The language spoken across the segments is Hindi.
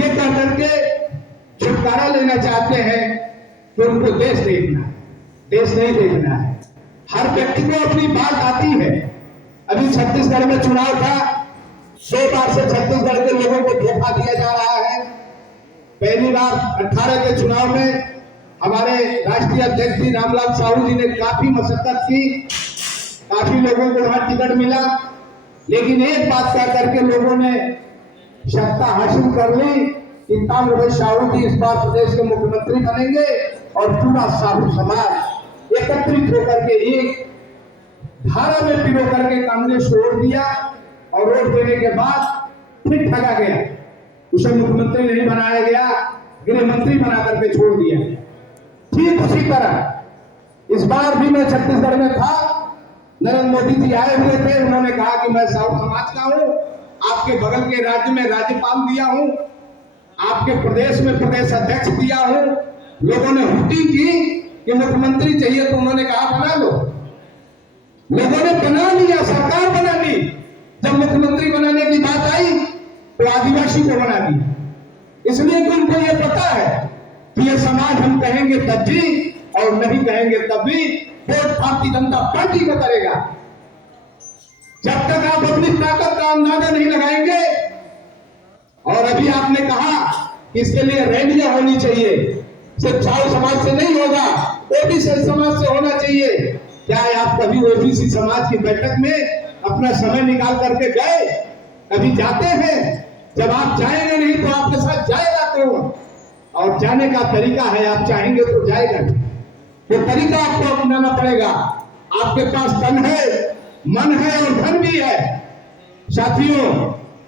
ये कह करके छुटकारा लेना चाहते हैं कि उनको देश देखना है। देश नहीं देखना है। हर व्यक्ति को अपनी बात आती है। अभी छत्तीसगढ़ में चुनाव था, 100 बार से छत्तीसगढ़ के लोगों को धोखा दिया जा रहा है। पहली बार 18 के चुनाव में हमारे राष्ट्रीय अध्यक्ष जी रामलाल साहू जी ने काफी मशक्कत की, काफी लोगों को वहां टिकट मिला, लेकिन एक बात कह करके लोगों ने सत्ता हासिल कर ली कि ताम्रध्वज साहू जी इस बार प्रदेश के मुख्यमंत्री बनेंगे और पूरा साहू समाज एकत्रित होकर के एक धारा में पिरो करके कांग्रेस को वोट दिया और वोट देने के बाद फिर ठगा गया। उसे मुख्यमंत्री नहीं बनाया गया, गृह मंत्री बना करके छोड़ दिया। ठीक उसी तरह इस बार भी मैं छत्तीसगढ़ में था, नरेंद्र मोदी जी आए हुए थे। उन्होंने कहा कि मैं साहू समाज का हूं, आपके बगल के राज्य में राज्यपाल दिया हूं, आपके प्रदेश में प्रदेश अध्यक्ष दिया हूं। लोगों ने हुट्टी की कि मुख्यमंत्री चाहिए, तो उन्होंने कहा बना लो। लोगों ने बना लिया, सरकार बना ली। जब मुख्यमंत्री बनाने की बात आई तो आदिवासी को बना दिया, इसलिए कि उनको यह पता है कि यह समाज हम कहेंगे तब भी और नहीं कहेंगे तब भी वोट भारतीय जनता पार्टी को करेगा। जब तक आप अपनी ताकत का अंदाजा नहीं लगाएंगे, और अभी आपने कहा कि इसके लिए रैलियां होनी चाहिए, सिर्फ साहू समाज से नहीं होगा, ओबीसी समाज से होना चाहिए। क्या आप कभी ओबीसी समाज की बैठक में अपना समय निकाल करके गए? कभी जाते हैं? जब आप जाएंगे नहीं तो आपके साथ जाएगा कौन? और जाने का तरीका है, आप चाहेंगे तो जाएगा नहीं, वो तरीका आपको अपनाना पड़ेगा। आपके पास तन है, मन है और धन भी है। साथियों,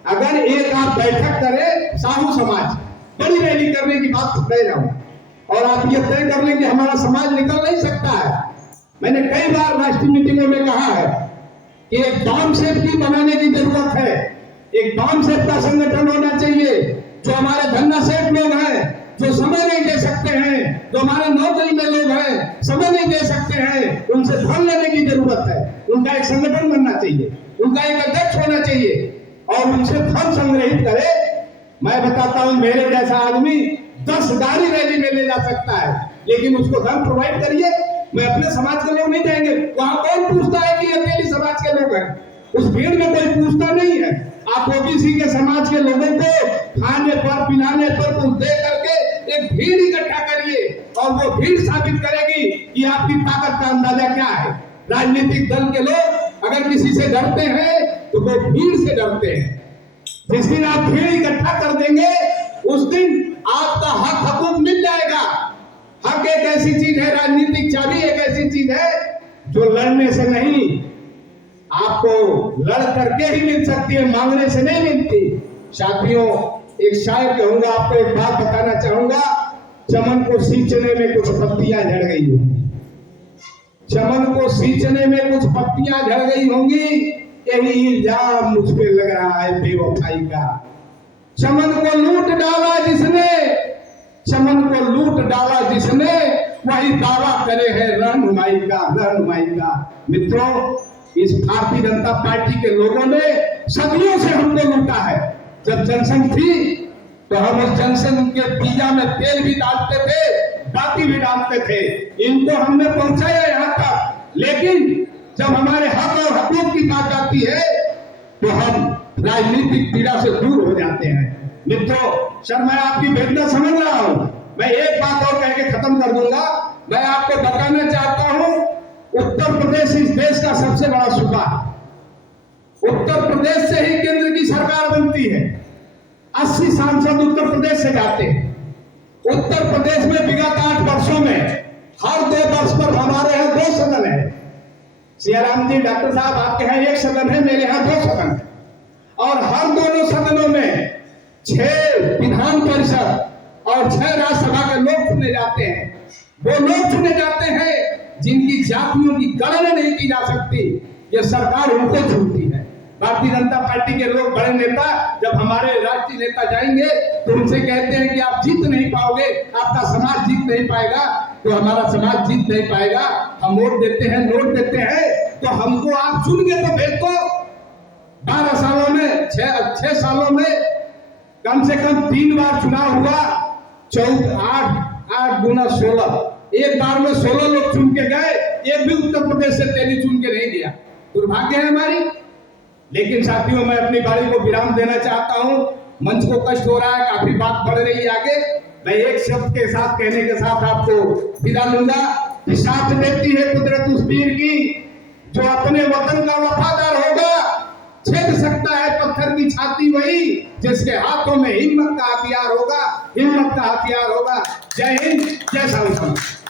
अगर एक आप बैठक करें साहू समाज, बड़ी रैली करने की बात कह रहा हूं, और आप ये तय कर लें कि हमारा समाज निकल नहीं सकता है। मैंने कई बार राष्ट्रीय मीटिंगों में कहा है कि एक डॉन शेप की बनाने की जरूरत है। एक डॉन शेप का संगठन होना चाहिए, जो हमारे धन्ना सेठ लोग हैं, जो समय नहीं दे सकते हैं, जो हमारे नौकरी में लोग हैं, समय नहीं दे सकते हैं, उनसे धन लेने की जरूरत है। उनका एक संगठन बनना चाहिए, उनका एक अध्यक्ष होना चाहिए और उनसे धन संग्रहित करे। मैं बताता हूं, मेरे जैसा आदमी 10 गाड़ी रैली में ले जा सकता है, लेकिन उसको धन प्रोवाइड करिए। मैं अपने समाज के लोग नहीं जाएंगे, वहां कौन पूछता है कि अकेली समाज के लोग हैं? उस भीड़ में कोई पूछता नहीं है। आप ओबीसी के समाज के लोगों को खाने पर पिलाने पर कुछ दे करके एक भीड़ इकट्ठा करिए, और वो भीड़ साबित करेगी कि आपकी ताकत का अंदाजा क्या है। राजनीतिक दल के लोग अगर किसी से डरते हैं तो वो भीड़ से डरते हैं। जिस दिन आप भीड़ इकट्ठा कर देंगे, उस दिन आपका हक हकूक मिल जाएगा। हक एक ऐसी चीज है, राजनीतिक चाबी एक ऐसी चीज है जो लड़ने से नहीं, आपको लड़ करके ही मिल सकती है, मांगने से नहीं मिलती। साथियों, एक शायर कहूंगा, आपको एक बात बताना चाहूंगा। चमन को सींचने में कुछ पत्तियां झड़ गई होंगी, चमन को सींचने में कुछ पत्तियां झड़ गई होंगी, यही इल्जाम मुझ पे लग रहा है बेवफाई का। चमन को लूट डाला जिसने, चमन को लूट डाला जिसने, वही दावा करे है रहनुमाई का, रहनुमाई का। मित्रों, इस भारतीय जनता पार्टी के लोगों ने सदियों से हमको लूटा है। जब जनसंघ थी तो हम उस जनसंघ के पिज्जा में तेल भी डालते थे, बाती भी डालते थे। इनको हमने पहुंचाया यहाँ तक, लेकिन जब हमारे हक और हकूक की बात आती है तो हम राजनीतिक पीड़ा से दूर हो जाते हैं। मित्रों, सर मैं आपकी वेदना समझ रहा हूं। मैं एक बात और कह के खत्म कर दूंगा। मैं आपको बताना चाहता हूं, उत्तर प्रदेश इस देश का सबसे बड़ा सूबा। उत्तर प्रदेश से ही केंद्र की सरकार बनती है। 80 सांसद उत्तर प्रदेश से जाते हैं। उत्तर प्रदेश में विगत 8 वर्षों में हर 2 वर्ष पर हमारे यहाँ 2 सदन है। सियाराम जी, डॉक्टर साहब, आपके यहाँ 1 सदन है, मेरे यहाँ 2 सदन है, और हर दोनों सदनों में 6 विधान परिषद और 6 राज्यसभा के लोग चुने जाते हैं। वो लोग चुने जाते हैं जिनकी जातियों की गणना नहीं की जा सकती। ये सरकार उनको चुनती है। भारतीय जनता पार्टी के लोग, बड़े नेता, जब हमारे राष्ट्रीय नेता जाएंगे तो उनसे कहते हैं कि आप जीत नहीं पाओगे, आपका समाज जीत नहीं पाएगा। तो हमारा समाज जीत नहीं पाएगा। हम वोट देते हैं, नोट देते हैं, तो हमको आप चुन के तो भेज दो। 12 सालों में, 6 सालों में कम से कम 3 बार चुनाव हुआ, 8 गुना 16, एक बार में 16 लोग चुन के गए, एक भी उत्तर प्रदेश से तेली चुन के नहीं गया। दुर्भाग्य है हमारी। लेकिन साथियों, मैं अपनी बारी को विराम देना चाहता हूं। मंच को कष्ट हो रहा है, काफी बात बढ़ रही है आगे। मैं एक शब्द के साथ कहने के साथ आपको विदा लूंगा कि साथ देती है कुदरत उस वीर की जो अपने वतन का वफादार होगा। छेद सकता है पत्थर की छाती वही जिसके हाथों में हिम्मत का हथियार होगा, हिम्मत का हथियार होगा। जय हिंद, जय साउथ।